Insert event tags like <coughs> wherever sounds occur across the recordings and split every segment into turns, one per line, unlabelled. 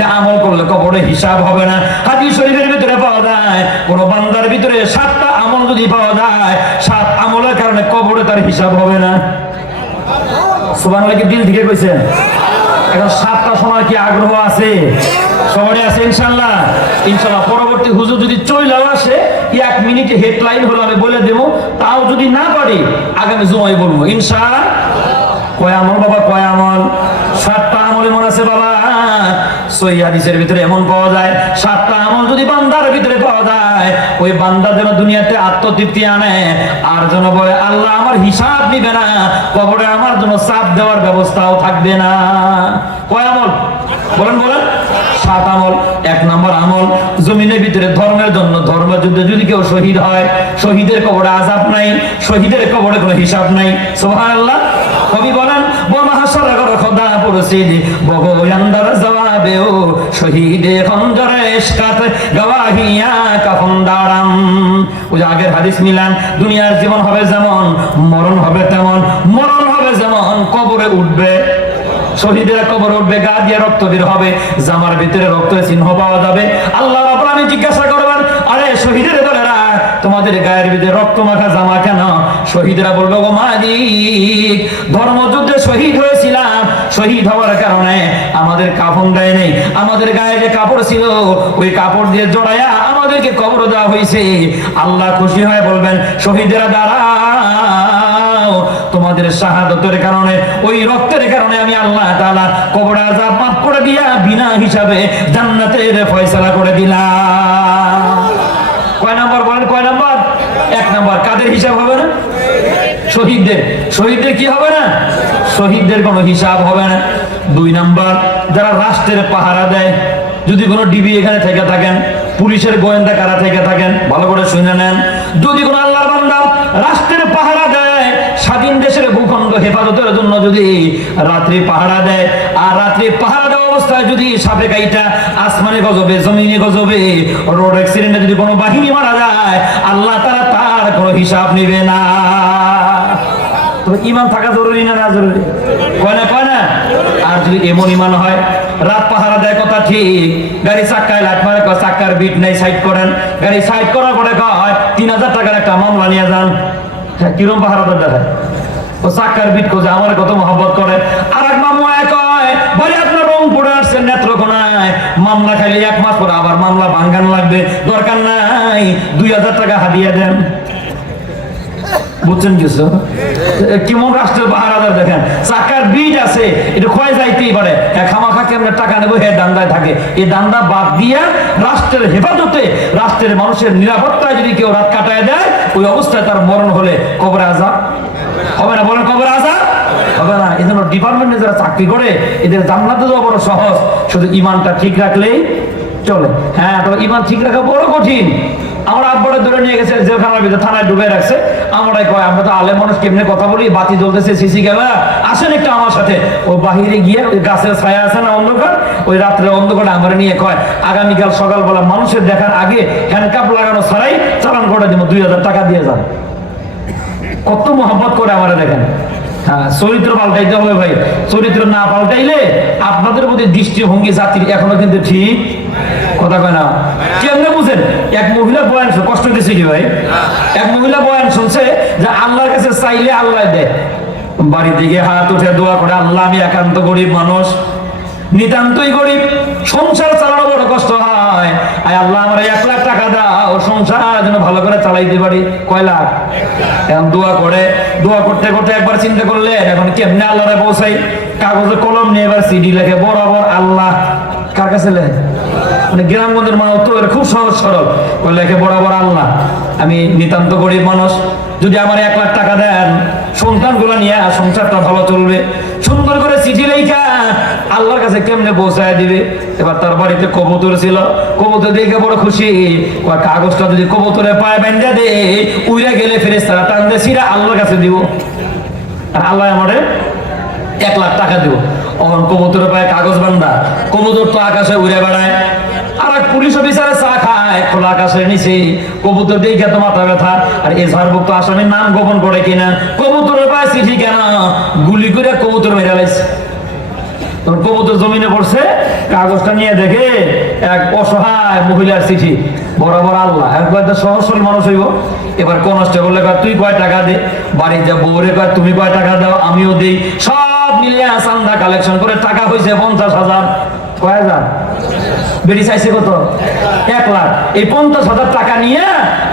যে আমল করলে কবরে হিসাব হবে না। হাদিস শরীফের ভিতরে পাওয়া যায়, কোন বান্দার ভিতরে সাতটা আমল যদি পাওয়া যায়, সাত আমলের কারণে কবরে তার হিসাব হবে না। দিল থেকে কইছেন? এখন সাতটা কি আগ্রহ আছে? সবারই আছে ইনশাল্লাহ ইনশাল্লাহ পরবর্তী হুজুর যদি চইলাও আসে, এক মিনিটে হেডলাইন হলো আমি বলে দেবো। তাও যদি না পারি, আগামী জুমাই বলব। ইনশা কয় আমল বাবা, কয় আমল? সাতটা আমল এমন আছে বাবা? সহি হাদিসের ভিতরে এমন পাওয়া যায়, সাতটা আমল যদি বান্দার ভিতরে পাওয়া যায়, ওই বান্দা যেন দুনিয়াতে আত্মতৃপ্তি আনে, আর যেন বলে, আল্লাহ আমার হিসাব নিবে না, কবরে আমার জন্য চাপ দেওয়ার ব্যবস্থাও থাকবে না। কয় আমল? বলেন বলেন। সাত আমল, এক নম্বর আমল, জমিনের ভিতরে ধর্মের জন্য ধর্ম যুদ্ধে যদি কেউ শহীদ হয়, শহীদের কবরে আজাব নাই, শহীদের কবরে কোনো হিসাব নাই। সোহান আল্লাহ কবি বলেন পড়ছিল বগয়ান্দার জবাবেও শহীদে খঞ্জরে ইশকাত গওয়াহিয়া কাফন দাঁড়াম ওই আগের হাদিস মিলান, দুনিয়ার জীবন হবে যেমন, মরণ হবে তেমন, মরণ হবে যেমন, কবরে উঠবে, শহীদের কবর উঠবে, গা দিয়ে রক্ত বের হবে, জামার ভিতরে রক্তের চিহ্ন পাওয়া যাবে। আল্লাহ রাব্বুল আলামিন জিজ্ঞাসা করবেন, আরে শহীদের দলেরা তোমাদের গায়ের ভিতরে রক্ত মাখা জামা কেন শহীদরা বলবে গো মালিক, ধর্মযুদ্ধে শহীদ হয়েছিলাম। শহীদ হওয়ার কারণে আমাদের কাফন দেয় নেই, আমাদের গায়ে যে কাপড় ছিল, ওই কাপড় দিয়ে জড়াইয়া আমাদেরকে কবর দেওয়া হয়েছে। আল্লাহ খুশি হয়ে বলবেন, শহীদেরা দাঁড়াও, তোমাদের শাহাদতের কারণে, ওই রক্তের কারণে আমি আল্লাহ তাআলা কবর আযাব মাফ করে দিয়া বিনা হিসাবে জান্নাতের ফয়সালা করে দিলাম। কয় নাম্বার বলেন নাম্বার কাদের হিসাব হবে না? শহীদদের। শহীদদের কি হবে না? শহীদদের কোনো হিসাব হবে না। দুই নাম্বার, যারা রাষ্ট্রের পাহারা দেয়, যদি কোনো ডিবি এখানে থেকে থাকেন, পুলিশের গোয়েন্দা কারা থেকে থাকেন, ভালো করে শুনে নেন। যদি কোনো আল্লাহর বান্দা রাষ্ট্রের পাহারা দেয়, স্বাধীন দেশের ভূখণ্ড হেফাজতের জন্য যদি রাত্রি পাহারা দেয়, আর রাত্রি পাহারা দেওয়া অবস্থায় যদি সাপে কাইটা আসমানে গজবে, জমিনে গজবে, রোড অ্যাক্সিডেন্টে যদি কোনো বাহিনী মারা যায়, আল্লাহ তারা তার কোনো হিসাব নিবে না। তবে ইমান থাকা জরুরি না না জরুরি? কয় না কয় না? আর যদি এমন ইমান হয় রাত পাহারা দেয় কথা ঠিক গাড়ি চাক্কায় লাট মারে চাক্কার বিট নাই সাইড করেন। গাড়ি সাইড করার পরে কয় তিন হাজার টাকার একটা মামলা নিয়ে যান। হ্যাঁ, কিরম পাহারা দেয় ও চাক্কার বিট করছে আমার কত মহব্বত করে। আর এক মামু কয় ভাই আপনার রং পড়ে আসছে আসছেন নেত্রকোনায়। মামলা খাইলে এক মাস পরে আবার মামলা ভাঙ্গান লাগবে দরকার নাই। দুই হাজার টাকা হাদিয়ে দেন। বুঝছেন কিছু কেমন রাষ্ট্রের পাহারাদার দেখেন? চাকার বীজ আছে, এটা ক্ষয় যাইতেই পারে। হ্যাঁ খামাখা কেমন টাকা নেব হ্যাঁ দান্দায় থাকে। এই দান্দা বাদ দিয়া রাষ্ট্রের হেফাজতে রাষ্ট্রের মানুষের নিরাপত্তায় যদি কেউ রাত কাটায় দেয়, ওই অবস্থায় তার মরণ হলে কবরে আজাব হবে না বলেন কবরে আজাব হবে না। এই জন্য ডিপার্টমেন্টে যারা চাকরি করে, এদের জানলাতে দেওয়া বড় সহজ। শুধু ইমানটা ঠিক রাখলেই চলে। হ্যাঁ তবে ইমান ঠিক রাখা বড় কঠিন। আমরা আব্বারে ধরে নিয়ে গেছে, জেলখানার ভিতরে, থানায় ডুবে রাখছে। আমরাই কয়, আমরা তো আলে মানুষ, কেমনে কথা বলি? বাতি জ্বলতেছে, সিসি ক্যামেরা। আসেন একটু আমার সাথে। ও বাহিরে গিয়ে ওই গাছের ছায়া আছে না অন্ধকার? ওই রাত্রে অন্ধকারে আমরা নিয়ে কয়, আগামীকাল সকালবেলা মানুষের দেখার আগে হ্যান্ডকাপ লাগানো ছাড়াই চালান করে দিব, দুই হাজার টাকা দিয়ে যান। কত মোহাম্মত করে আমরা দেখেন। চরিত্র পাল্টাইতে হবে ভাই। চরিত্র না পাল্টাইলে আপনাদের প্রতি দৃষ্টিভঙ্গি জাতির এখনও কিন্তু ঠিক কথা কয় না। কেমনে বুঝেন? এক মহিলা বয়ান কষ্ট দিছে কি ভাই? এক মহিলা বয়ান শুনছে যে আল্লাহর কাছে চাইলে আল্লাহ দেয়। বাড়ি দিকে হাত উঠে দোয়া করে, আল্লাহ, আমি একান্ত গরিব মানুষ। নিতান্তই গরিব। সংসার চালানো বড় কষ্ট হয়। আয় আল্লাহ, আমার এক লাখ টাকা দাও। সংসার যেন ভালো করে চালাইতে পারি। কয় লাখ? এখন দোয়া করে। দোয়া করতে করতে একবার চিন্তা করলেন, এখন কেমনে আল্লাহরে পৌঁছাই? কাগজে কলম নিয়ে এবার সিডি লেখে। বরাবর আল্লাহ। কার কাছে লেখে? মানে গ্রামগঞ্জের মানুষ তো খুব সহজ সরল। ওই লেখে বরাবর আল্লাহ। আমি নিতান্ত গরিব মানুষ। যদি আমার এক লাখ টাকা দেন, সন্তানগুলো নিয়ে সংসারটা ভালো চলবে। সুন্দর করে চিঠি লেখা, আল্লাহর কাছে কেমনে পৌঁছায় দিবে? এবার তার বাড়িতে কবুতর ছিল। কবুতর দেখে বড় খুশি। কাগজটা যদি কবুতরে পায়ে বেঁধে দে, উইরা গেলে ফেরেস তারা টান সিরা আল্লাহর কাছে দিব। আর আল্লাহ আমারে এক লাখ টাকা দিব। অন কবুতরের পায়ে কাগজ বান্ধা। কবুতর তো আকাশে উড়ে বেড়ায়। এক পুলিশ অফিসারে চা খায়, খোলা আকাশের নিচে। কবুতর দেখে তো মাথা ব্যথা। আর এ সারভুক্ত আসামির নাম গোপন করে কিনা। কবুতরের পায়ে চিঠি কেন? গুলি করে কবুতর মেরে লাইছে। কবুতর জমিনে পড়ছে, কাগজটা নিয়ে দেখে এক অসহায় মহিলার চিঠি। বরাবর আল্লাহ, একবার তো সরল মানুষ হইব। এবার কনস্টেবল কয় তুই কয় টাকা দে? বাড়ি যা বউরে কয়, তুমি কয় টাকা দাও? আমিও দেই। সব মিলিয়ে চান্দা কালেকশন করে টাকা হয়েছে পঞ্চাশ হাজার। কয় হাজার? বেড়ি চাইছে কত? এক লাখ। এই পঞ্চাশ হাজার টাকা নিয়ে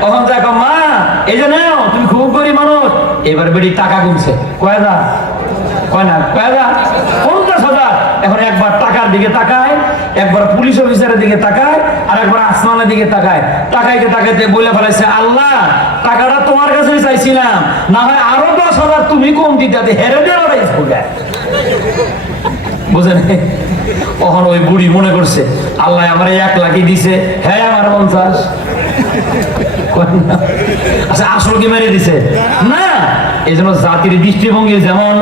তখন দেখো মা, এই যে নাও, তুমি খুব গরিব মানুষ। এবার বেড়ি টাকা গুনছে। কয় হাজার? কয় না, কয় হাজার? পঞ্চাশ হাজার। এখন একবার টাকার দিকে তাকায়, একবার পুলিশ অফিসারের দিকে তাকায়, আর একবার আসমানের দিকে তাকায়। তাকাইতে তাকাইতে বলে ফেলেছে, আল্লাহ, টাকাটা তোমার কাছেই চাইছিলাম। না হয় আরও দশ হাজার তুমি কম দিতে, হেরে বুঝেন তখন ওই বুড়ি মনে করছে, আল্লাহ আমার এক লাখই দিছে। হ্যাঁ আমার পঞ্চাশ। আচ্ছা আসল কি মেরে দিছে। না এই জন্য জাতির দৃষ্টিভঙ্গি যেমন,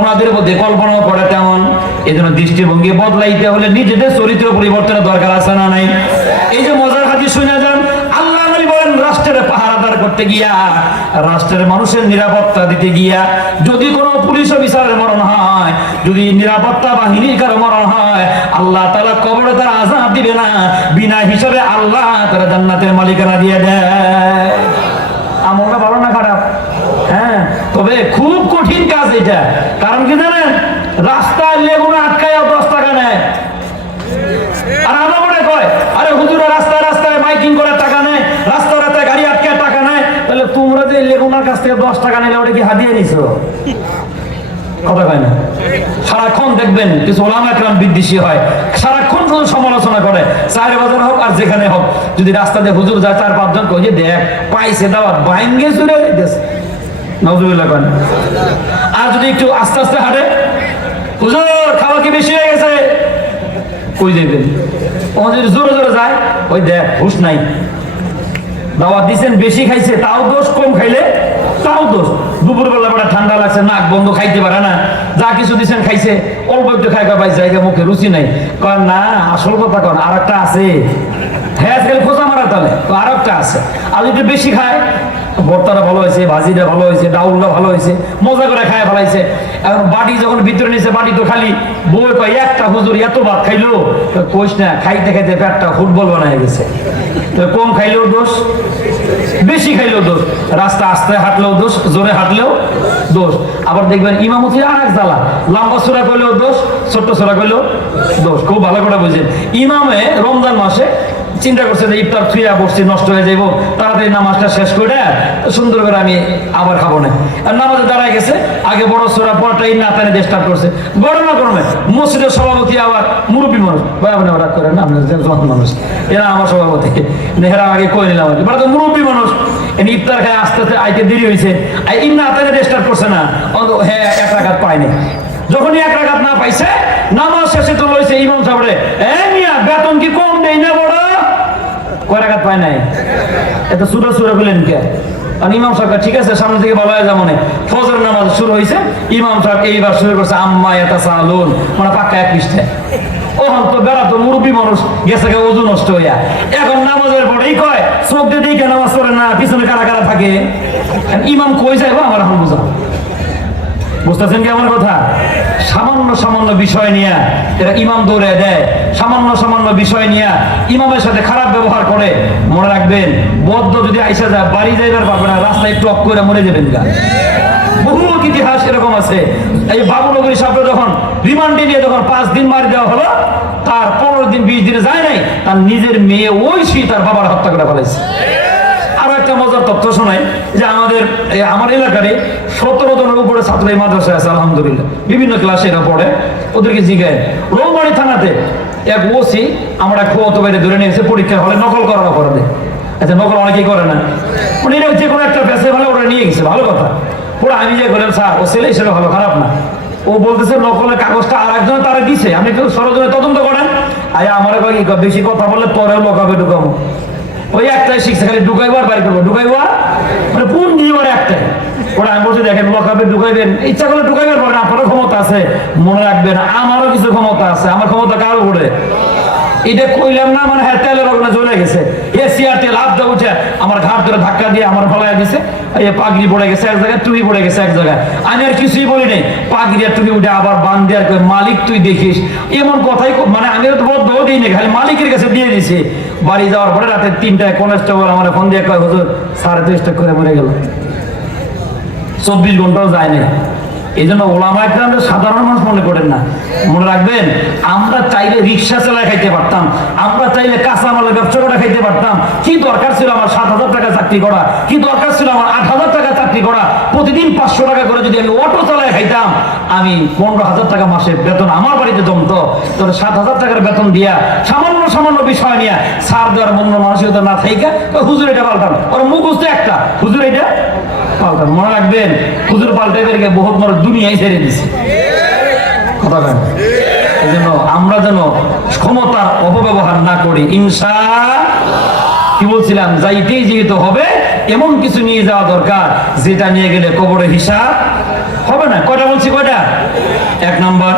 ওনাদের মধ্যে কল্পনা করে তেমন। এই জন্য দৃষ্টিভঙ্গি বদলাইতে হলে নিজেদের চরিত্র পরিবর্তনের দরকার আছে না নাই? এই যে মজার হাজি শুনে যান আল্লাহ নবী বলেন রাষ্ট্রের পাহারাদার করতে গিয়া, রাষ্ট্রের মানুষের নিরাপত্তা দিতে গিয়া, যদি কোনো পুলিশ অফিসারের মরণ হয়, যদি নিরাপত্তা বাহিনীর কারও মরণ হয়, আল্লাহ তারা কবরে তারা আজাদ দিবে না। বিনা হিসাবে আল্লাহ তারা জান্নাতের মালিকানা দিয়ে দেয়। আমলটা ভালো না খারাপ? হ্যাঁ তবে খুব কঠিন কাজ এটা। কারণ কি জানেন? রাস্তায় লেগুন আটকায় দশ টাকা নেয় আর আমরা মনে কয় আরে হুজুরা রাস্তায় রাস্তায় মাইকিং করে টাকা নেয় রাস্তায় রাস্তায় গাড়ি আটকে টাকা নেয় তাহলে তোমরা যে লেগুনার কাছ থেকে দশ টাকা নিলে ওটা কি হাতিয়ে নিছো? কথা কয় না। সারাক্ষণ দেখবেন কিছু ওলামা একরাম বিদ্বেষী হয়। সারাক্ষণ শুধু সমালোচনা করে চার বাজার হোক আর যেখানে হোক। যদি রাস্তা দিয়ে হুজুর যায়, চার পাঁচজন কই যে দেখ, পাইছে দাওয়াত বাইঙ্গে চলে যাইতেছে নজরুল্লাহ কয় না। আর যদি একটু আস্তে আস্তে হাঁটে, হুজুর, খাওয়া কি বেশি হয়ে গেছে? কই যাইবেন? ও যদি জোরে জোরে যায়, ওই দেখ, হুশ নাই। দাওয়াত দিছেন, বেশি খাইছে, তাও দোষ কম খাইলে তাও দোষ। দুপুরবেলা বড় ঠান্ডা লাগছে, নাক বন্ধ, খাইতে পারে না। যা কিছু দিচ্ছেন খাইছে, অল্প একটু খাই পাই জায়গা মুখে রুচি নাই। কারণ না, আসল কথা কন? আর একটা আছে। হ্যাঁ আজকাল খোঁজা মারা তাহলে। আর একটা আছে। আর যদি বেশি খায় ভর্তাটা ভালো হয়েছে, ভাজিটা ভালো হয়েছে, ডাউলটা ভালো হয়েছে, মজা করে খায় ফেলাইছে। এখন বাটি যখন ভিতরে নিছে, বাটি তো খালি বই কয়, একটা হুজুর এত ভাত খাইলো? কইস না, খাইতে খাইতে পেটটা ফুটবল বানায় গেছে। তো কম খাইলেও দোষ, বেশি খাইলেও দোষ। রাস্তা আস্তে হাঁটলেও দোষ, জোরে হাঁটলেও দোষ। আবার দেখবেন ইমামতি আর এক জ্বালা। লম্বা সোরা করলেও দোষ, ছোট্ট সোরা করলেও দোষ। খুব ভালো করে বুঝেন। ইমামে রমজান মাসে চিন্তা করছে যে ইফতার থুইয়া বসছি, নষ্ট হয়ে যাইব, তাড়াতাড়ি নামাজটা শেষ করে সুন্দর করে আমি আবার খাব না। আর নামাজে দাঁড়ায় গেছে, আগে বড় সোরা পরটাই না তানে ডিস্টার্ব করছে। গরমে গরমে, মসজিদের সভাপতি আবার মুরব্বী মানুষ। ভাই, আপনি রাগ করেন না, আপনি যখন মানুষ। এরা আমার সভাপতি। নেহরা আগে কই নিলাম। মানে তো মুরব্বী মানুষ। এনে ইফতার খায় আস্তে আস্তে আইতে দেরি হয়েছে আর ইমনা তানে ডিস্টার্ব করছে না অন্ত হ্যাঁ এক রাখাত পায়নি। যখনই এক রাখাত না পাইছে, নামাজ শেষে তো লইছে ইমাম সাহেবরে, এ মিয়া, বেতন কি কম দেই না বড়? কয় রাখাত পায় নাই? এত সুরা সুরা বলেন কে? আর ইমাম সাহেব ঠিক আছে, সামনে থেকে ভালো হয়ে যাব না ফজর নামাজ শুরু হয়েছে ইমাম সাহেব এইবার শুরু করছে, আম্মা এটা সালুন মানে পাক্কা এক পৃষ্ঠায়। ওখান তো বেড়া তো মুরব্বী মানুষ, গেছে গে ওজন নষ্ট হইয়া। এখন নামাজের পরেই কয় চোখ দিয়ে দিকে নামাজ পড়ে না, পিছনে কারা কারা থাকে? ইমাম কই যাইবো? আমার এখন বুঝা। বুঝতেছেন কি আমার কথা? সামান্য সামান্য বিষয় নিয়ে এরা ইমাম দৌড়ে দেয়। সামান্য সামান্য বিষয় নিয়ে ইমামের সাথে খারাপ ব্যবহার করে। মনে রাখবেন, বদ্ধ যদি আইসা যায়, বাড়ি যাইবার পারবে না, রাস্তায় একটু অফ করে মরে যাবেন গা। বহু ইতিহাস এরকম আছে। এই বাবুনগরী সাহেব যখন রিমান্ডে নিয়ে যখন পাঁচ দিন মারি দেওয়া হলো, তার পনেরো দিন বিশ দিনে যায় নাই, তার নিজের মেয়ে ওই সেই তার বাবার হত্যা করে ফেলেছে মজার তথ্য শোনাই যে আমাদের আমার এলাকারে সতেরো জনের উপরে ছাত্র এই মাদ্রাসায় আছে, আলহামদুলিল্লাহ। বিভিন্ন ক্লাসে এরা পড়ে। ওদেরকে জিজ্ঞায় রৌমারি থানাতে এক ওসি আমরা খোয়াত বাইরে ধরে নিয়েছে পরীক্ষা হলে নকল করার অপরাধে। আচ্ছা নকল অনেকেই করে না। মানে এটা যে কোনো একটা পেশে ভালো ওরা নিয়ে গেছে, ভালো কথা। ওরা আমি যে করলাম স্যার, ও ছেলে হিসেবে ভালো, খারাপ না। ও বলতেছে, নকলের কাগজটা আর একজন তারা দিছে। আমি একটু সরজনে তদন্ত করেন। আয় আমার বেশি কথা বললে তোরেও লকাবে ঢুকাবো। ওই একটাই শিখছে, খালি ঢুকাইবার, বাড়ি করব। ঢুকাইবা মানে কোন নিয়ম একটাই? ওরা আমি বলছি, দেখেন লকাবে ঢুকাইবেন ইচ্ছা করলে ঢুকাইবেন পারেন, আপনারও ক্ষমতা আছে, মনে রাখবেন, আমারও কিছু ক্ষমতা আছে। আমার ক্ষমতা কারও উপরে? এটা কইলাম না মানে হ্যাঁ তেলের ওখানে চলে গেছে। এ সিয়ার তেল দিয়ে উঠে আমার ঘাট ধরে ধাক্কা দিয়ে আমার ফলাইয়া দিছে। এই পাগড়ি পড়ে গেছে এক জায়গায় টুপি পড়ে গেছে এক জায়গায়। আমি আর কিছুই বলি নাই। পাগড়ি আর টুপি উঠে আবার বান আর কই, মালিক তুই দেখিস। এমন কথাই মানে আমি তো বদ্ধ দিই না খালি মালিকের কাছে দিয়ে দিছি। বাড়ি যাওয়ার পরে রাতে তিনটায় কনস্টেবল আমার ফোন দিয়ে কয় হুজুর সাড়ে তেইশ টাকা করে মরে গেল। চব্বিশ ঘন্টাও যায় না এই জন্য ওলামা একরামদের সাধারণ মানুষ মনে করেন না। মনে রাখবেন, আমরা চাইলে রিক্সা চালায় খাইতে পারতাম, আমরা চাইলে কাঁচা মালের ব্যবসা করে খাইতে পারতাম। কি দরকার ছিল আমার সাত হাজার টাকা চাকরি করা? কি দরকার ছিল আমার আট হাজার টাকা চাকরি করা? প্রতিদিন পাঁচশো টাকা করে যদি আমি অটো চালায় খাইতাম, আমি পনেরো হাজার টাকা মাসে বেতন আমার বাড়িতে জমতো। তোর সাত হাজার টাকার বেতন দিয়া সামান্য সামান্য বিষয় নিয়ে সার দেওয়ার মন্য মানসিকতা না থাইকা হুজুর এটা পাল্টান। ওর মুখ একটা। হুজুর এটা পাল্টান মনে রাখবেন, হুজুর পাল্টে এদেরকে বহুত বড় দুনিয়ায় ছেড়ে দিছে। কথা কেন এই জন্য আমরা যেন ক্ষমতার অপব্যবহার না করি। ইনসা কি বলছিলাম? যাইতেই যেহেতু হবে, এমন কিছু নিয়ে যাওয়া দরকার, যেটা নিয়ে গেলে কবরে হিসাব হবে না। কয়টা বলছি কয়টা? এক নম্বর,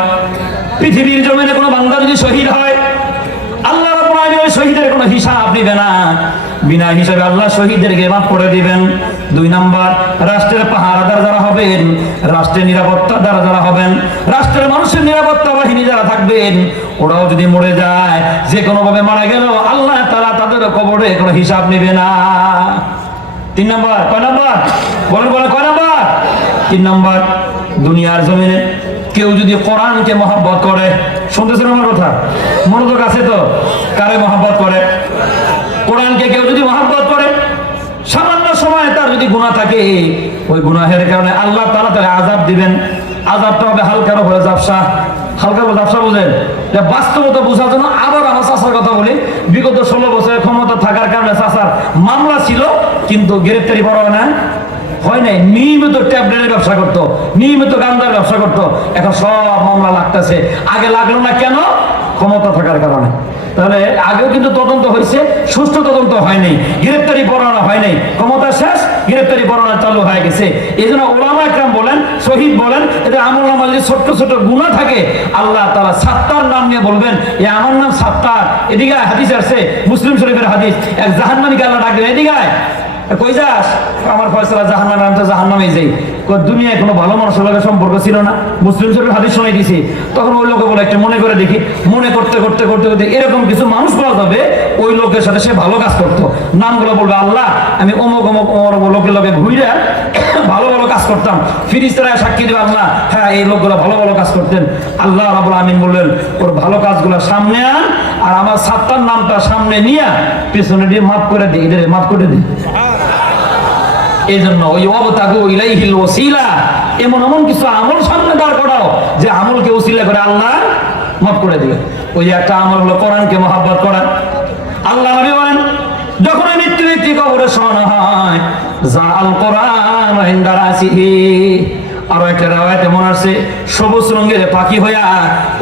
পৃথিবীর জমিনে কোনো বান্দা যদি শহীদ হয়, আল্লাহ শহীদের কোনো হিসাব দিবে না। বিনা হিসাবে আল্লাহ শহীদদেরকে মাফ করে দিবেন। দুই নাম্বার, রাষ্ট্রের পাহারাদার যারা হবেন, রাষ্ট্রের নিরাপত্তা দ্বারা যারা হবেন, রাষ্ট্রের মানুষের নিরাপত্তা বাহিনী যারা থাকবেন, ওরাও যদি মরে যায়, যে কোনো ভাবে মারা গেল, আল্লাহ তারা তাদের কবরে কোনো হিসাব নেবে না। তিন নম্বর, কয় নম্বর? বলেন বলেন, কয় নম্বর? তিন নম্বর, দুনিয়ার জমিনে কেউ যদি কোরআনকে মহাব্বত করে, শুনতেছেন আমার কথা? মনোযোগ আছে তো? কারে মহাব্বত করে? কোরআনকে কেউ যদি মহাব্বত করে সময় তার যদি গুণা থাকে, ওই গুনাহের কারণে আল্লাহ তালা তাকে আজাব দিবেন। আজাবটা হবে হালকার উপরে জাপসা হালকার উপরে জাপসা বুঝেন? বাস্তবতা বোঝার জন্য আবার আমার চাষার কথা বলি। বিগত ষোলো বছরের ক্ষমতা থাকার কারণে চাষার মামলা ছিল, কিন্তু গ্রেপ্তারি করা হয় না হয় নাই। নিয়মিত ট্যাবলেটের ব্যবসা করতো, নিয়মিত গান্দার ব্যবসা করতো। এখন সব মামলা লাগতেছে। আগে লাগল না কেন? ক্ষমতা থাকার কারণে। তাহলে আগেও কিন্তু তদন্ত হয়েছে, সুষ্ঠু তদন্ত হয়নি, গ্রেপ্তারি পরোয়ানা হয় নাই ক্ষমতা শেষ, গ্রেপ্তারি পরোয়ানা চালু হয়ে গেছে। এই জন্য ওলামা একরাম বলেন, শহীদ বলেন, এদের আমল নামা যদি ছোট্ট ছোট গুণা থাকে, আল্লাহ তালা সাত্তার নাম নিয়ে বলবেন, এ আমার নাম সাত্তার। এদিকে হাদিস আসছে, মুসলিম শরীফের হাদিস। এক জাহান্নামীকে আল্লাহ ডাকবেন এদিকে কই যাস? আমার ফয়সালা জাহান্নামে যাই। দুনিয়ায় কোনো ভালো মানুষের লগে সম্পর্ক ছিল না। মুসলিম শরীফ হাদিস শোনাই দিছি। তখন ওই লোকে বলে, একটা মনে করে দেখি, মনে করতে করতে করতে করতে এরকম কিছু মানুষ পাওয়া যাবে, ওই লোকের সাথে সে ভালো কাজ করতো। নামগুলো বলবে, আল্লাহ, আমি অমুক অমুক অমুক লোকের লোকে ঘুরে <coughs> ভালো ভালো কাজ করতাম। ফিরিস্তারা সাক্ষী দেবে, আল্লাহ হ্যাঁ এই লোকগুলো ভালো ভালো কাজ করতেন। আল্লাহ রাবুল আমিন বললেন, ওর ভালো কাজগুলো সামনে আন, আর আমার সাতটার নামটা সামনে নিয়ে, পেছনে দিয়ে মাফ করে দিই এদের মাফ করে দিই এই জন্য ওই অবতাগু ইলাইহিল ওসিলা, এমন এমন কিছু আমল সামনে দাঁড় করাও যে আমলকে ওসিলা করে আল্লাহ মাফ করে দিবে। ওই একটা আমল হলো কোরআনকে মহাব্বত করা। আল্লাহ নবী বলেন, যখন মৃত্যু ব্যক্তি কবরে শোনা হয়, যা আল কোরআন ইনদা রাসিহি আরও একটা রেওয়ায়তে মনে আছে, সবুজ রঙের পাখি হইয়া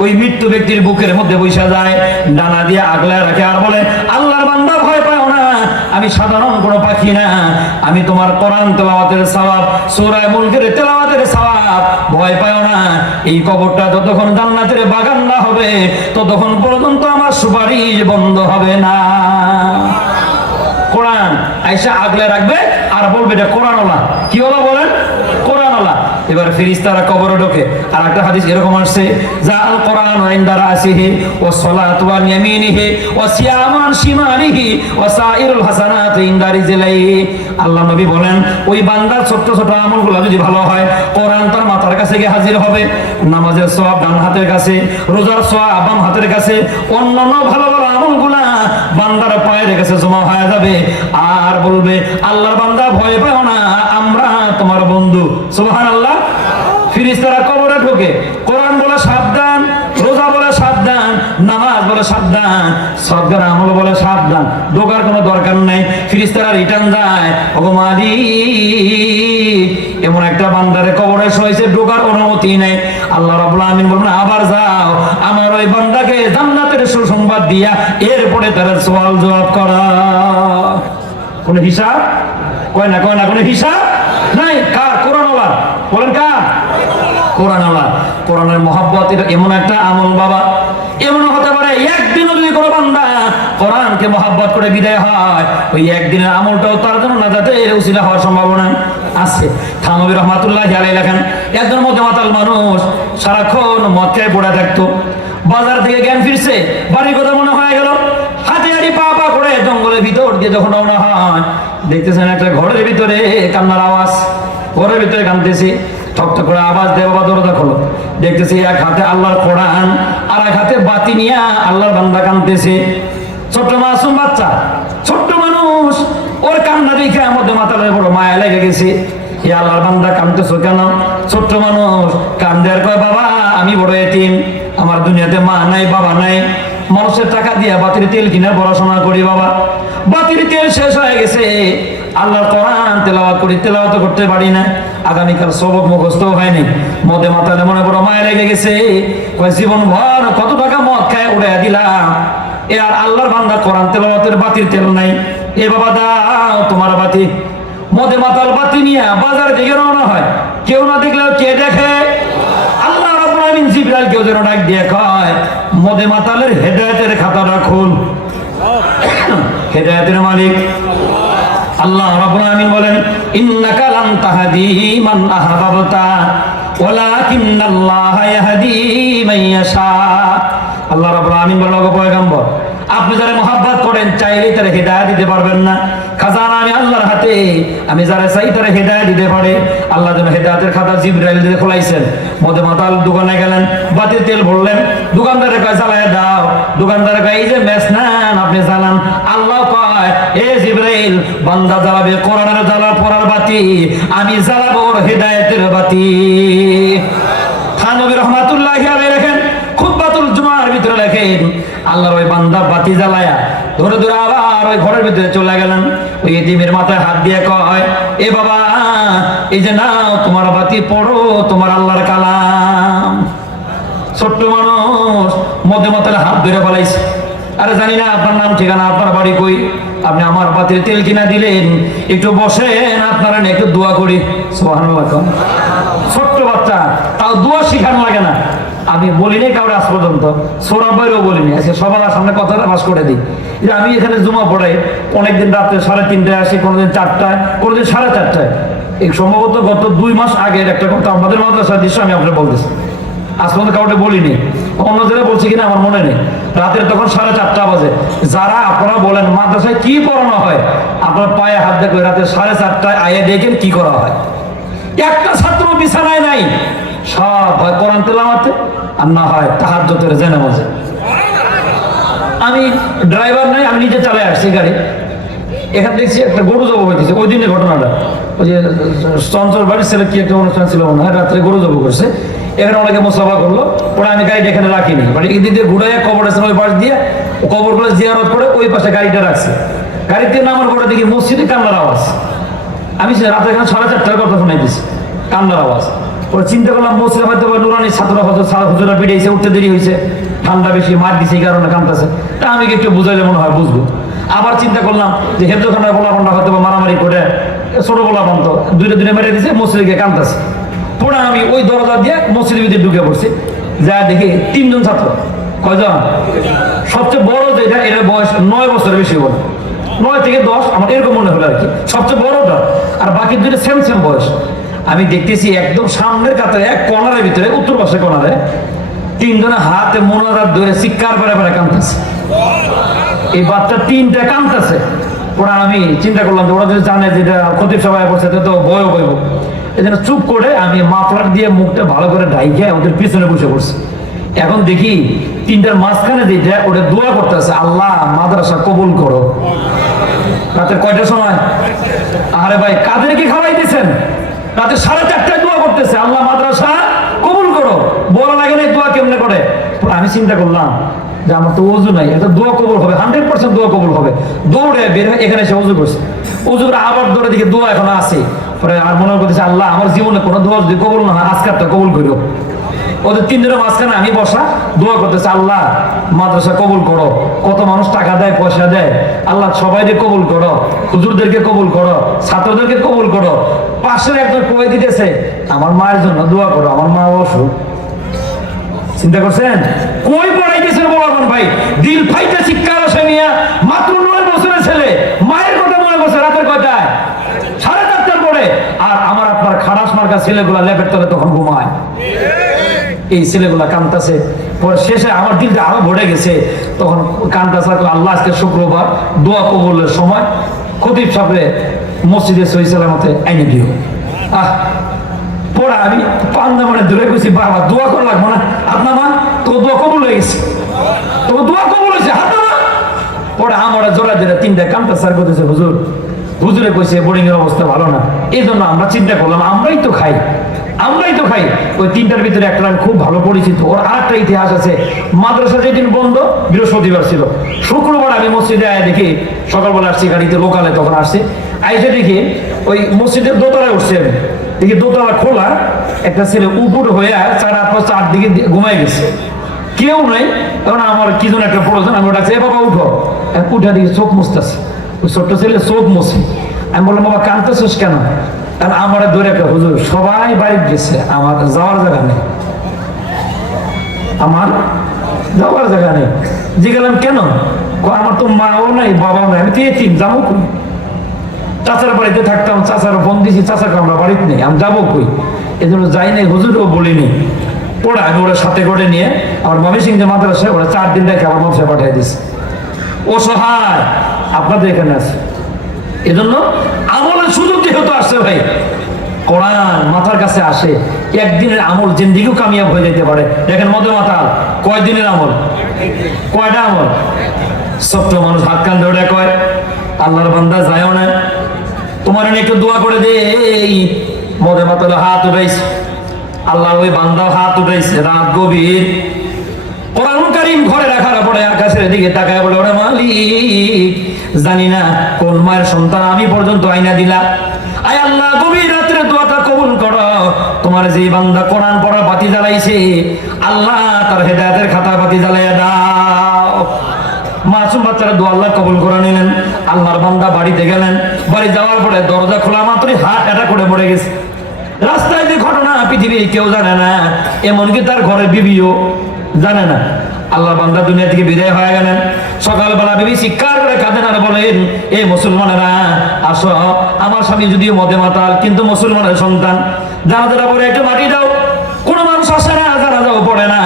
ওই মৃত্যু ব্যক্তির বুকের মধ্যে বৈশা যায়, ডানা দিয়ে আগলায় রাখে আর বলে, আল্লাহর বান্দা ভয় পাও না, আমি সাধারণ কোনো পাখি না, আমি তোমার কোরআন তেলাওয়াতের সওয়াব, সূরা মুলকের তেলাওয়াতের সওয়াব, ভয় পাও না, এই কবরটা যতক্ষণ জান্নাতের বাগান না হবে, ততক্ষণ পর্যন্ত আমার সুপারিশ বন্ধ হবে না। কোরআন আইসা আগলে রাখবে আর বলবে, এটা কোরআনওয়ালা। কি হলো বলেন? এবার ফিরিস্তারা কবরে ঢোকে আর একটা হাদিস এরকম আসছে, যা আল কোরআন ইনদারা আসিহি ওয়া সালাতু আন ইয়ামিনিহি ওয়া সিয়ামান শিমালিহি ওয়া সাইরুল হাসানাত ইনদা রিজলাইহি। আল্লাহ নবী বলেন, ওই বান্দার ছোট ছোট আমলগুলো যদি ভালো হয়, কোরআন তার মাথার কাছে গিয়ে হাজির হবে। নামাজের সওয়াব ডান হাতের কাছে, রোজার সওয়াব বাম হাতের কাছে, অন্যান্য ভালো ভালো আমলগুলা বান্দার জমা হয়ে যাবে। আর বলবে, আল্লাহর বান্দা ভয় পাও না, আমরা তোমার বন্ধু। সুবহানাল্লাহ। ফিরিস্তারা কবরে ঢোকে। কোরআন বলে সাবধান, রোজা বলে সাবধান, নামাজ বলে সাবধান, সদগার আমল বলে সাবধান। কোনো দরকার নাই। ফিরিস্তারা রিটার্ন যায়। ওগমাদি এমন একটা বান্দারে কবরে শোয়েছে ঢোকার অনুমতি নেই। আল্লাহ রাব্বুল আমিন বলবেন, আবার যাও, আমার ওই বান্দাকে জান্নাতের সুসংবাদ দিয়া এরপরে তার সওয়াল জবাব করা। কোন হিসাব? কয় না কয় না, কোনো হিসাব? নাই, কার? কোরআনওয়ালা বলেন কার? কোরআনওয়ালা কোরআনের মহাব্বত এটা এমন একটা আমল, বাবা। এমন হতে পারে, একদিনও যদি কোনো বান্দা কোরআনকে মহাব্বত করে বিদায় হয়, ওই একদিনের আমলটাও তার জন্য না, যাতে উসিলা হওয়ার সম্ভাবনা আছে। থানবী রহমাতুল্লাহ আলাই লেখেন, একজন মধ্যে মাতাল মানুষ সারাক্ষণ মদ খেয়ে পড়ে থাকতো। বাজার থেকে জ্ঞান ফিরছে। বাড়ির কথা মনে হয়ে গেল। হাতে হাতে পা পা করে জঙ্গলের ভিতর দিয়ে যখন রওনা হয়, দেখতেছেন একটা ঘরের ভিতরে কান্নার আওয়াজ। ঘরের ভিতরে কানতেছি ঠক ঠক করে আওয়াজ দেয় বাবা দরজা খোলো। দেখতেছি এক হাতে আল্লাহর কোরআন, আর এক হাতে বাতি নিয়ে আল্লাহর বান্দা কানতেছে ছোট্ট মাসুম বাচ্চা, ছোট্ট মানুষ, ওর কান্না দেখে আমাদের মাথায় বড় মায়া লেগে গেছে। এ আল্লাহর বান্দা কানতেছো কেন? ছোট্ট মানুষ কান্দের কয়, বাবা, আমি বড় এতিম। আমার দুনিয়াতে মা নাই, বাবা নাই। মানুষের টাকা দিয়া বাতির তেল কিনে পড়াশোনা করি, বাবা। বাতির তেল শেষ হয়ে গেছে। আল্লাহর কোরআন তেলাওয়াত করি, তেলাওয়াত করতে পারি না। আগামীকাল সবক মুখস্থ হয়নি মদে মাথায় মনে বড় মায়া লেগে গেছে। কয় জীবন ভর কত টাকা মদ খায় উড়ে দিলাম। এ আর আল্লাহর বান্দা কোরআন তেলাওয়াতের বাতির তেল নাই। এ বাবা দাও তোমার বাতি। মদে মাতাল বাতি নিয়ে বাজার দিকে রওনা হয়। কেউ না দেখলেও কে দেখে? আল্লাহ রাব্বুল আলামিন জিবরাইল কেউ যেন ডাক দিয়ে কয়, মদে মাতালের হেদায়েতের খাতাটা খুল হেদায়েতের মালিক আল্লাহ রাব্বুল আলামিন বলেন, ইন্নাকা লান তাহদি মান আহবাবতা, ওয়ালাকিন্নাল্লাহ ইয়াহদি মান ইয়াশা। আল্লাহ রাব্বুল আলামিন বলেন, ওগো পয়গম্বর, আপনি যারা মহাব্বত করেন, চাইলেই তারা হেদায়া দিতে পারবেন না। খাজানা আমি আল্লাহর হাতে, আমি যারা চাই তারা হেদায়া দিতে পারে। আল্লাহ যেন হেদায়াতের খাতা জিব্রাইল দিয়ে খোলাইছেন। মধ্যে মাতাল দোকানে গেলেন, বাতির তেল ভরলেন। দোকানদারের কাছে চালায় দাও। দোকানদারের কাছে যে মেস নেন, আপনি চালান আল্লাহ কয়, এ জিব্রাইল, বান্দা জ্বালাবে, কোরআনের জ্বালা পড়ার বাতি। আমি জ্বালাবো হেদায়েতের বাতি। থানবী রহমাতুল্লাহ আলাইহি লেখেন, খুতবাতুল জুমার ভিতরে লেখেন, আল্লাহর ওই বান্দা বাতি জ্বালায়া ধরে ধরে আবার ওই ঘরের ভিতরে চলে গেলেন ওই এতিমের মাথায় হাত দিয়ে কয়, এ বাবা, এই যে নাও তোমার বাতি পড়ো, তোমার আল্লাহর কালাম। ছোট্ট মানুষ মধ্যে মধ্যে হাত ধরে ফেলাইছে আরে জানি না আপনার নাম ঠিকানা, আপনার বাড়ি কই? আপনি আমার বাতির তেল কিনা দিলেন, একটু বসেন, আপনারা একটু দোয়া করি। কন। ছোট্ট বাচ্চা, তাও দোয়া শিখানো লাগে না। আমি বলিনি কাউরে আজ পর্যন্ত সোরা বাইরেও বলিনি। আজকে সবার সামনে কথাটা বাস করে দিই। যে আমি এখানে জুমা পড়াই, অনেকদিন রাত্রে সাড়ে তিনটায় আসি, কোনোদিন চারটায়, কোনোদিন সাড়ে চারটায়। এই সম্ভবত গত দুই মাস আগের একটা কথা আমাদের মাদ্রাসার দৃশ্য আমি আপনাকে বলতেছি। আজ পর্যন্ত কাউকে বলিনি। অন্য জায়গায় বলছি কিনা আমার মনে নেই। রাতের তখন সাড়ে চারটা বাজে। যারা আপনারা বলেন মাদ্রাসায় কি পড়ানো হয়, আপনার পায়ে হাত দেখবে রাতে সাড়ে চারটায় আয়ে দেখেন কি করা হয়। একটা ছাত্র বিছানায় নাই। সব হয় কোরআন তেলামাতে আর না হয় তাহার যতের জেনে মাঝে আমি ড্রাইভার নাই, আমি নিজে চালাই আসছি গাড়ি। এখান দেখছি একটা গরু জব হয়েছে ওই দিনের ঘটনাটা। ওই যে চঞ্চল বাড়ির ছেলে কি একটা অনুষ্ঠান ছিল মনে হয়, রাত্রে গরু জব করছে। এখানে অনেকে মোসাফা করল, পরে আমি গাড়িটা এখানে রাখিনি। মানে দিয়ে ঘুরাইয়া কবর আছে ওই পাশ দিয়ে কবরগুলো জিয়ারত করে ওই পাশে গাড়িটা রাখছে। গাড়িতে নামার পরে দেখি মসজিদে কান্নার আওয়াজ। আমি রাতে এখানে সাড়ে চারটার কথা শোনাই দিছি কান্নার আওয়াজ। পরে চিন্তা করলাম মসজিদে হয়তো নুরানি ছাত্র হয়তো হুজুরা পিড়াইছে উঠতে দেরি হয়েছে। ঠান্ডা বেশি, মার দিছে, এই কারণে কামতেছে তা আমি একটু বুঝাইলে মনে হয় বুঝব। আবার চিন্তা করলাম যে হেদ্রখানায় বলা বন্ধা হয়তো মারামারি করে ছোট বলা বন্ধ দুইটা দুইটা মেরে দিছে, মসজিদে কামতেছে পরে আমি ওই দরজা দিয়ে মসজিদের ভিতরে ঢুকে পড়ছি। যা দেখি তিনজন ছাত্র। কয়জন? সবচেয়ে বড় যেটা, এটার বয়স নয় বছরের বেশি বলে নয় থেকে দশ, আমার এরকম মনে হলো আর কি। সবচেয়ে বড়টা। আর বাকি দুটো সেম সেম বয়স। আমি দেখতেছি একদম সামনের কাতারে, এক কর্নারের ভিতরে, উত্তর পাশে কর্নারে, তিনজনে হাতে মোনাজাত ধরে চিৎকার করে করে কামতেছে এই বাচ্চা তিনটা কামতেছে ওরা আমি চিন্তা করলাম ওরা যদি জানে যে এটা ক্ষতির সবাই করছে তো ভয় বইব এই জন্য চুপ করে আমি মাফলার দিয়ে মুখটা ভালো করে ঢাইকে ওদের পিছনে বসে পড়ছি। এখন দেখি তিনটার মাঝখানে যেটা ওটা দোয়া করতেছে, আল্লাহ, মাদ্রাসা কবুল করো। রাতে কয়টার সময়? আরে ভাই, কাদেরকে খাওয়াইতেছেন? রাতে সাড়ে চারটায় দোয়া করতেছে, আল্লাহ মাদ্রাসা কবুল করো। বলা লাগে না দোয়া কেমনে করে? আমি চিন্তা করলাম যে আমার তো অজু নাই, এটা দোয়া কবুল হবে, হান্ড্রেড পার্সেন্ট দোয়া কবুল হবে। দৌড়ে বের হয়ে এখানে এসে অজু করছে। অজু আবার দৌড়ে দিকে দোয়া এখন আছে। পরে আর মনে করতেছে, আল্লাহ, আমার জীবনে কোনো দোয়া যদি কবুল না হয় আজকারটা কবুল করো ওদের তিনজনের মাঝখানে আমি বসা দোয়া করতেছে, আল্লাহ, মাদ্রাসা কবুল করো। কত মানুষ টাকা দেয়, পয়সা দেয়। আল্লাহ, সবাইকে কবুল করো। হুজুরদেরকে কবুল করো। ছাত্রদেরকে কবুল করো। পাশে একজন কয়ে দিতেছে, আমার মায়ের জন্য দোয়া করো, আমার মা অসুখ। চিন্তা করছেন? কই পড়াইতেছেন বলবেন ভাই? দিল ফাইতে শিক্ষা আসে নিয়ে মাত্র নয় বছরের ছেলে। মায়ের কথা নয় বছর রাতের কথায় সাড়ে চারটার পরে। আর আমার আপনার খারাপ মার্কা ছেলেগুলা লেপের তলে তখন ঘুমায়। এই ছেলেগুলা কান্তাছে। পরে শেষে আমার দিলটা আরও ভরে গেছে। তখন কান্তাছে আর আল্লাহ, আজকে শুক্রবার, দোয়া কবুলের সময় খতিব সাহেবে মসজিদে সহি সালামতে আইনে দিও। আহ, পরে আমি পান্না মানে দূরে গেছি বাবা, দোয়া করা লাগবো না। আপনার মা তো দোয়া কবুল হয়ে গেছে। তো দোয়া কবুল হয়েছে, হাত পরে আমরা জোড়া জোড়া তিনটা কান্তা স্যার করতেছে, হুজুর, হুজুরে কইছে বোর্ডিং এর অবস্থা ভালো না। এই জন্য আমরা চিন্তা করলাম, আমরাই তো খাই। আমরাই তো খাই। ওই তিনটার ভিতরে একটা লাইন খুব ভালো পরিচিত। ওর আরেকটা ইতিহাস আছে। মাদ্রাসা যেদিন বন্ধ, বৃহস্পতিবার ছিল। শুক্রবার আমি মসজিদে আয় দেখি, সকালবেলা আসছি গাড়িতে, লোকালে তখন আসছি। আইসে দেখি, ওই মসজিদের দোতলায় উঠছে। আমি দেখি দোতলা খোলা, একটা ছেলে উপর হয়ে চার আট পাঁচ চার দিকে ঘুমাই গেছে। কেউ নাই। তখন আমার কি যেন একটা প্রয়োজন আমি ওটা এ বাবা, উঠো। উঠে দিকে চোখ মুছতেছে। ওই ছোট্ট ছেলে চোখ মুছে। আমি বললাম, বাবা, কাঁদতেছিস কেন? কারণ আমার একটা হুজুর, সবাই বাড়ি গেছে, আমার যাওয়ার জায়গা নেই। আমার যাওয়ার জায়গা নেই। জিগেলাম কেন? আমার তো মাও নাই, বাবাও নাই, আমি তো এতিম, যাব কই? চাচার বাড়িতে থাকতাম, চাচার ফোন দিছি চাচাকে আমরা বাড়িতে নেই, আমি যাব কই? এই জন্য যাই নাই, হুজুরও বলিনি পড়া আমি ওরা সাথে করে নিয়ে, আমার মমি সিং যে মাদ্রাসায়, ওরা চার দিন রেখে আমার মশায় পাঠিয়ে দিছে অসহায় আপনাদের এখানে আছে। এজন্য আমলের সুযোগ যেহেতু আসছে ভাই, কোরআন মাথার কাছে আসে, একদিনের আমল জিন্দিগিও কামিয়াব হয়ে যেতে পারে। দেখেন মধ্যে মাতাল, কয় দিনের আমল? কয়টা আমল? ছোট্ট মানুষ হাত কান ধরে কয়, আল্লাহর বান্দা যায়ও না। তোমার একটু দোয়া করে দে, এই মধ্যে মাতালে হাত উঠাইছে। আল্লাহ ওই বান্দা হাত উঠাইছে, রাত গভীর। কোরআন কারিম ঘরে রাখার পরে আকাশের দিকে তাকায় বলে, ওরা মালিক জানি না কোন মায়ের সন্তান আমি পর্যন্ত আইনা দিলা আয় আল্লাহ, গভীর রাত্রে দোয়াটা কবুল করো। তোমার যে বান্দা কোরআন পড়া বাতি জ্বালাইছে, আল্লাহ তার হেদায়েতের খাতা বাতি জ্বালাইয়া দাও। মাসুম বাচ্চারা দোয়া আল্লাহ কবুল করে নিলেন। আল্লাহর বান্দা বাড়িতে গেলেন। বাড়ি যাওয়ার পরে দরজা খোলা মাত্রই হাত এটা করে পড়ে গেছে। রাস্তায় যে ঘটনা পৃথিবী কেউ জানে না, এমনকি তার ঘরের বিবিও জানে না। আল্লাহ বান্দা দুনিয়া থেকে বিদায় হয়ে গেলেন। সকালবেলা বিবি শিক্ষার করে কাঁদেন আর বলেন এই মুসলমানেরা, আসো, আমার স্বামী যদিও মদে মাতাল, কিন্তু মুসলমানের সন্তান। যারা যারা পরে একটু মাটি দাও। কোনো মানুষ আসে না যারা যাও পড়ে না।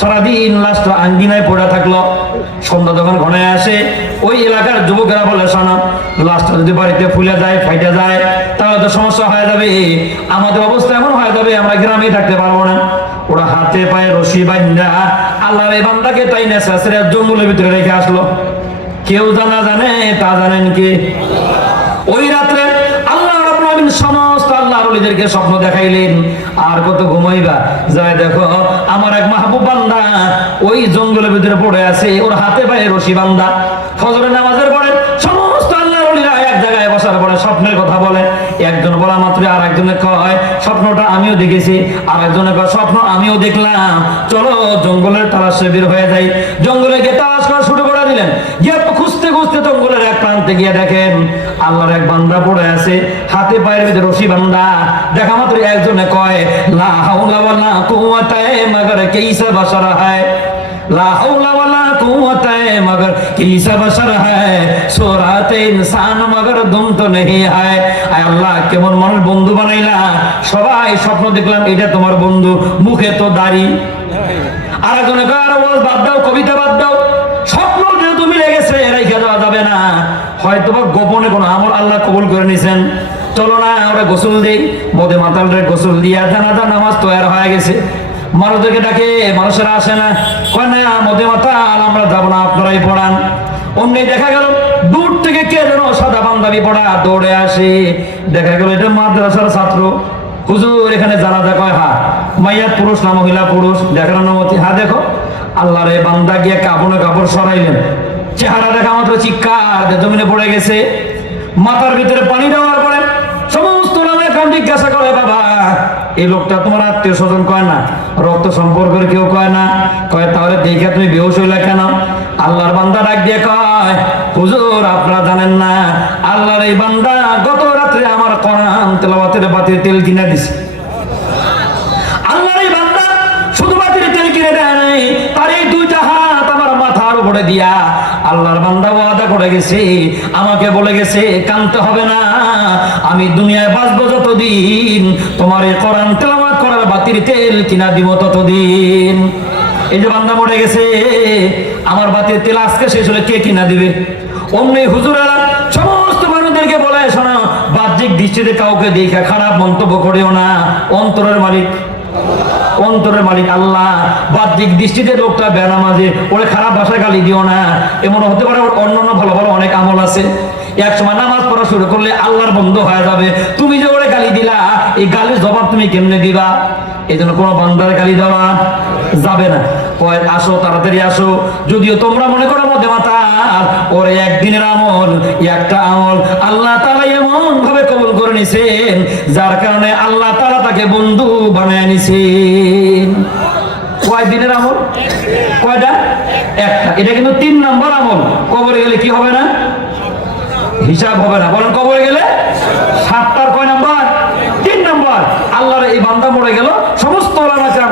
সারাদিন লাস্ট আঙ্গিনায় পড়ে থাকল। সন্ধ্যা যখন ঘনে আসে, ওই এলাকার যুবকেরা বলে, শোনা লাস্টটা যদি বাড়িতে ফুলে যায়, ফাইটে যায়, তাহলে তো সমস্যা হয়ে যাবে। আমাদের অবস্থা এমন হয়ে যাবে, আমরা গ্রামে থাকতে পারব না। ওরা হাতে পায়ে রশি বান্ধা আল্লাহর এই বান্দাকে তাই না জঙ্গলের ভিতরে রেখে আসলো। কেউ জানা জানে, তা জানেন কি? ওই রাত্রে আল্লাহ রাব্বুল আলামিন সমস্ত আল্লাহর ওলিদেরকে স্বপ্ন দেখাইলেন। আর কত ঘুমাইবা? যায় দেখো, আমার এক মাহবুব বান্দা ওই জঙ্গলের ভিতরে পড়ে আছে, ওর হাতে পায়ে রশি বান্দা ফজরের নামাজের পরে সমস্ত আল্লাহর ওলিরা এক জায়গায় বসার পরে স্বপ্নের কথা বলে। একজন বলা মাত্র আর একজনে কয় স্বপ্নটা আমিও দেখেছি আর একজনে কয় স্বপ্ন আমিও দেখলাম। চলো, জঙ্গলের তালাশে বের হয়ে যাই। জঙ্গলে গিয়ে তালাশ করা শুরু করে দিলেন। গিয়ে খুঁজতে খুঁজতে জঙ্গলের এক প্রান্তে গিয়ে দেখেন, আল্লাহর এক বান্দা পড়ে আছে। হাতে পায়ের ভিতরে রশি বান্দা দেখা মাত্র একজনে কয়, লা হাওলা ওয়ালা কুওয়াতা মাগার কাইসা বাসারা হায়। লা হাওলা ওয়ালা কুওয়াতা মগর কিসা বশর है সুরাতে ইনসান মগর দুম তো है আয় আল্লাহ, কেমন মানুষ বন্ধু বানাইলা। সবাই স্বপ্ন দেখলাম এটা তোমার বন্ধু। মুখে তো দাড়ি। আর একজনে আর বল বাদ দাও, কবিতা বাদ দাও। স্বপ্ন যেহেতু মিলে গেছে রেখে দেওয়া যাবে না? হয়তো বা গোপনে কোনো আমল আল্লাহ কবুল করে নিছেন। চলো না, আমরা গোসল দিই। মদে মাতালরে গোসল দিয়া, জানাজা, নামাজ তৈরি হয়ে গেছে। মানুষদেরকে ডাকে, মানুষেরা আসে না। কয়, না, মদে মাতাল আমরা যাব না, আপনারাই পড়ান। অমনি দেখা গেল, দূর থেকে কে যেন সাদা পাঞ্জাবি পড়া দৌড়ে আসে। দেখা গেল, এটা মাদ্রাসার ছাত্র। হুজুর, এখানে জানাজা কয়, হা মাইয়া পুরুষ না মহিলা পুরুষ? দেখার অনুমতি, হা, দেখো আল্লাহ রে বান্দা গিয়ে কাপড়ে কাপড় সরাইলেন। চেহারা দেখা মাত্র চিৎকার জমিনে পড়ে গেছে। মাথার ভিতরে পানি দেওয়ার পরে সমস্ত নামে জিজ্ঞাসা করে, বাবা এই লোকটা তোমার আত্মীয় স্বজন কয় না? রক্ত সম্পর্কের কেউ কয় না? কয়, তাহলে দেখে তুমি বেহস হইলা কেন? আল্লাহর বান্দা ডাক দিয়ে কয়, হুজুর, আপনারা জানেন না, আল্লাহর এই বান্দা গত রাত্রে আমার কোরআন তেলাওয়াতের বাতির তেল কিনে দিছে। আল্লাহর এই বান্দা শুধু তেল কিনে দেয় নাই, তার এই দুইটা হাত আমার মাথার উপর দিয়া আল্লাহর বান্দা ওয়াদা করে গেছে, আমাকে বলে গেছে, কানতে হবে না আমি দুনিয়ায় বাঁচবো যতদিন। তোমার এই কোরআন তেলাওয়াত করার বাতির তেল কিনা দিব ততদিন। এই যে বান্দা মরে গেছে, আমার বাতির তেল আজকে শেষ হলে কে কিনা দিবে? অমনি হুজুরেরা সমস্ত মানুষদেরকে বলে, শোনো, বাহ্যিক দৃষ্টিতে কাউকে দেখে খারাপ মন্তব্য করেও না। অন্তরের মালিক অন্তরের মালিক আল্লাহ। বাহ্যিক দৃষ্টিতে লোকটা বেনামাজে, ওরে খারাপ ভাষায় গালি দিও না। এমন হতে পারে ওর অন্য ভালো ভালো অনেক আমল আছে। এক সময় নামাজ পড়া শুরু করলে আল্লাহর বন্ধ হয়ে যাবে। তুমি যে ওরে গালি দিলা, এই গালির জবাব তুমি কেমনে দিবা? এই জন্য কোনো বান্দার গালি দেওয়া যাবে না। কয়, আসো, তাড়াতাড়ি আসো। যদিও তোমরা মনে করো মধ্যে মাতার ওরে একদিনের আমল, একটা আমল। আল্লাহ তালা এমন ভাবে কবুল করে নিছেন, যার কারণে আল্লাহ তারা তাকে বন্ধু বানায় নিছেন। কয় দিনের আমল? কয়টা? একটা। এটা কিন্তু তিন নম্বর আমল। কবরে গেলে কি হবে না? হিসাব হবে না। বলেন কবরে গেলে? সাতটার কয় নাম্বার? তিন নাম্বার। আল্লাহর এই বান্দা মরে গেল। সমস্ত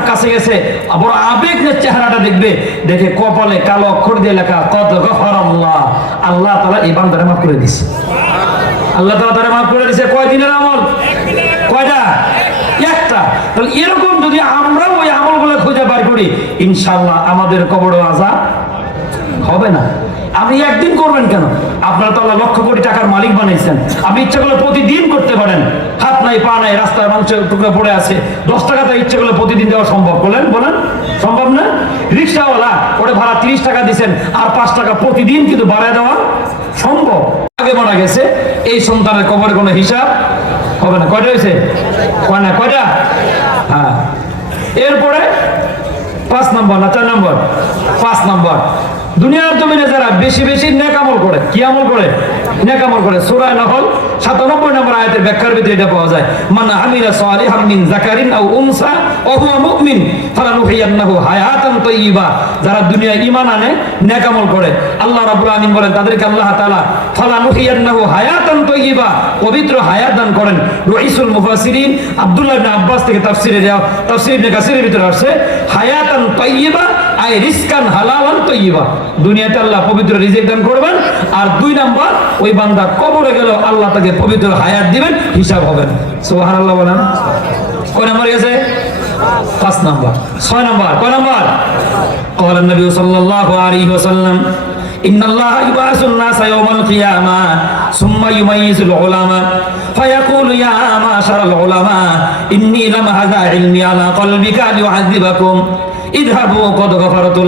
কাছে গেছে। বড় আবেগের চেহারাটা দেখবে। দেখে কপালে কালো অক্ষর দিয়ে লেখা কত গফর আল্লাহ আল্লাহ তালা এই বান্দারে মাফ করে দিছে। আল্লাহ তালা তারা মাফ করে দিছে। কয় দিনের আমল? কয়টা? একটা। তাহলে এরকম যদি আমরা ওই আমলগুলো খুঁজে বার করি ইনশাল্লাহ আমাদের কবর আজাব হবে না। আপনি একদিন করবেন কেন? আপনার তো আল্লাহ লক্ষ কোটি টাকার মালিক বানাইছেন। আপনি ইচ্ছা করলে প্রতিদিন করতে পারেন। হাত নাই, পা নাই, রাস্তায় মানুষের টুকরা পড়ে আছে। দশ টাকাতে ইচ্ছা করলে প্রতিদিন দেওয়া সম্ভব। বলেন বলেন, সম্ভব না? রিক্সাওয়ালা ওরে ভাড়া তিরিশ টাকা দিচ্ছেন আর পাঁচ টাকা প্রতিদিন কিন্তু বাড়ায় দেওয়া সম্ভব। আগে মারা গেছে, এই সন্তানের কবরে কোনো হিসাব হবে না। কয়টা হয়েছে? কয় না, কয়টা? হ্যাঁ। এরপরে পাঁচ নম্বর না, চার নম্বর? পাঁচ নম্বর। দুনিয়ার জমিনে যারা বেশি বেশি নেক আমল করে, কি আমল করে? নেক আমল করে। সূরা নহল 97 নম্বর আয়াতের ব্যাখ্যার ভিতরে এটা পাওয়া যায়। মান আমিলা সালিহাম মিন যাকারিন আও উনসা ওয়া হুয়া মুমিন, ফালানুহিয়ান্নাহু হায়াতান তাইয়্যিবা যারা দুনিয়ায় ঈমান আনে, নেক আমল করে। আল্লাহ রাব্বুল আলামিন বলেন, তাদেরকে আল্লাহ তাআলা ফালানুহিয়ান্নাহু হায়াতান তাইয়্যিবা পবিত্র হায়াত দান করেন। রাইসুল মুফাসসিরিন, আব্দুল্লাহ ইবনে আব্বাস থেকে তাফসিরে তাফসির ইবনে কাসিরের ভিতরে আসছে, হায়াতান তাইয়্যিবা আই রিজকান হালালান তাইয়্যিবা দুনিয়াতে আল্লাহ পবিত্র রিজিক দান করবেন আর দুই নাম্বার ওই বান্দা কবরে গেল আল্লাহ তাকে পবিত্র হায়াত দিবেন হিসাব হবে না সুবহানাল্লাহ বলেন কয় নাম্বার গেছে পাঁচ নাম্বার ছয় নাম্বার কয় নাম্বার قال النبي صلى الله عليه وسلم إن الله يبعث الناس يوم القيامة ثم يميز العلماء فيقول يا معشر العلماء إني لم هذا علمي على قلبك ليعذبكم ইদহাবু কদ গফারতু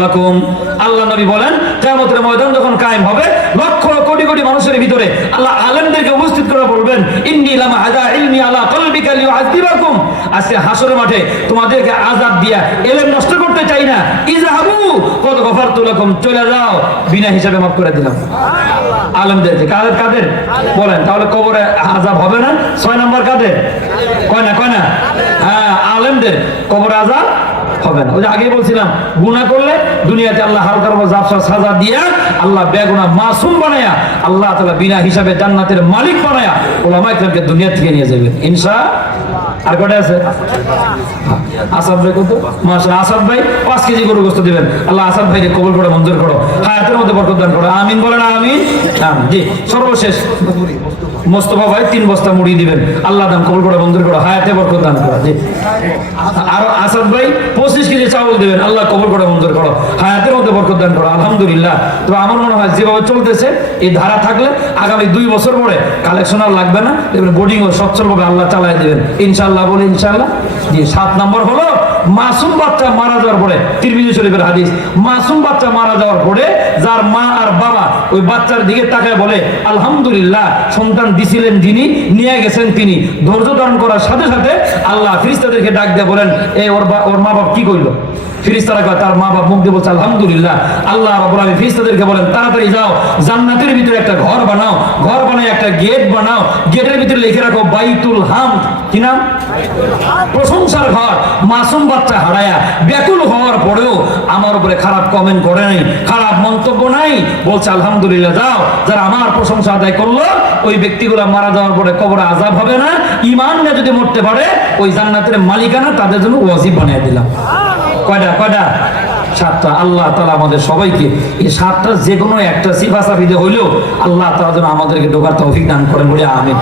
আল্লাহ নবী বলেন কিয়ামতের ময়দান যখন কায়েম হবে লক্ষ কোটি কোটি মানুষের ভিতরে আল্লাহ আলেমদেরকে উপস্থিত করে বলবেন ইন্নী লামা হাদা ইলমি আলা কলবিকা লিউআযিবাকুম। আজকে হাসরের মাঠে তোমাদেরকে আযাব দিয়া এলেম নষ্ট করতে চাই না। ইযহাবু কদ চলে যাও বিনা হিসাবে মাফ করে দিলাম। আলেমদেরকে কাদের কাদের? বলেন তাহলে কবরে আযাব হবে না? ছয় নম্বর কাদের? কয় না কয় না? হ্যাঁ আলেমদের। কবরে আযাব হবে না। ওই যে আগে বলছিলাম, গুনাহ করলে দুনিয়াতে আল্লাহ হালকার জাফসা সাজা দিয়া আল্লাহ বেগুনা মাসুম বানায়া, আল্লাহ তাআলা বিনা হিসাবে জান্নাতের মালিক বানায়া ওলামা ইকরামকে দুনিয়া থেকে নিয়ে যাবেন। ইনশা আর কটা আছে? আসাদ ভাই কত? মাশা আসাদ ভাই পাঁচ কেজি গরু গোস্ত দিবেন। আল্লাহ আসাদ ভাইকে কবুল করে মঞ্জুর করো। হায়াতের মধ্যে বরকত দান করো। আমিন বলেন আমিন। জি। সর্বশেষ। মোস্তফা ভাই তিন বস্তা মুড়ি দিবেন। আল্লাহ দান কবুল করে মঞ্জুর করো, হায়াতে বরকত দান করো। জি। আর আসাদ ভাই পঁচিশ কেজি চাউল দেবেন, আল্লাহ কবুল করে মঞ্জুর করো। হায়াতের মধ্যে বরকত দান করো, আলহামদুলিল্লাহ। তো আমার মনে হয় যেভাবে চলতেছে, এই ধারা থাকলে আগামী দুই বছর পরে কালেকশন আর লাগবে না। এবার বোর্ডিং ও সচ্ছলভাবে আল্লাহ চালাই দেবেন। ইনশাল্লাহ বলে ইনশাল্লাহ জি, সাত নম্বর হলো মাসুম বাচ্চা মারা যাওয়ার পরে, তিরমিজি শরীফের হাদিস, মাসুম বাচ্চা মারা যাওয়ার পরে যার মা আর বাবা ওই বাচ্চার দিকে তাকায় বলে, আলহামদুলিল্লাহ, সন্তান দিছিলেন যিনি, নিয়ে গেছেন তিনি। ধৈর্য ধারণ করার সাথে সাথে আল্লাহ ফিরিস্তাদেরকে ডাক দিয়ে বলেন, এ ওর বা- ওর মা বাপ কি করল খারাপ কমেন্ট করে নাই, খারাপ মন্তব্য নাই, বলছে, আলহামদুলিল্লাহ, যাও। যারা আমার প্রশংসা আদায় করল, ওই ব্যক্তিগুলো মারা যাওয়ার পরে কবরে আজাব হবে না ইমান যদি মরতে পারে, ওই জান্নাতের মালিকানা তাদের জন্য ওয়াজিব বানিয়ে দিলাম। কয়টা কয়টা? সাতটা। আল্লাহ তালা আমাদের সবাইকে এই সাতটা যে কোনো একটা সিফা সাফিতে হইলেও আল্লাহ তালা যেন আমাদেরকে ঢোকার তৌফিক দান করেন বলে আমি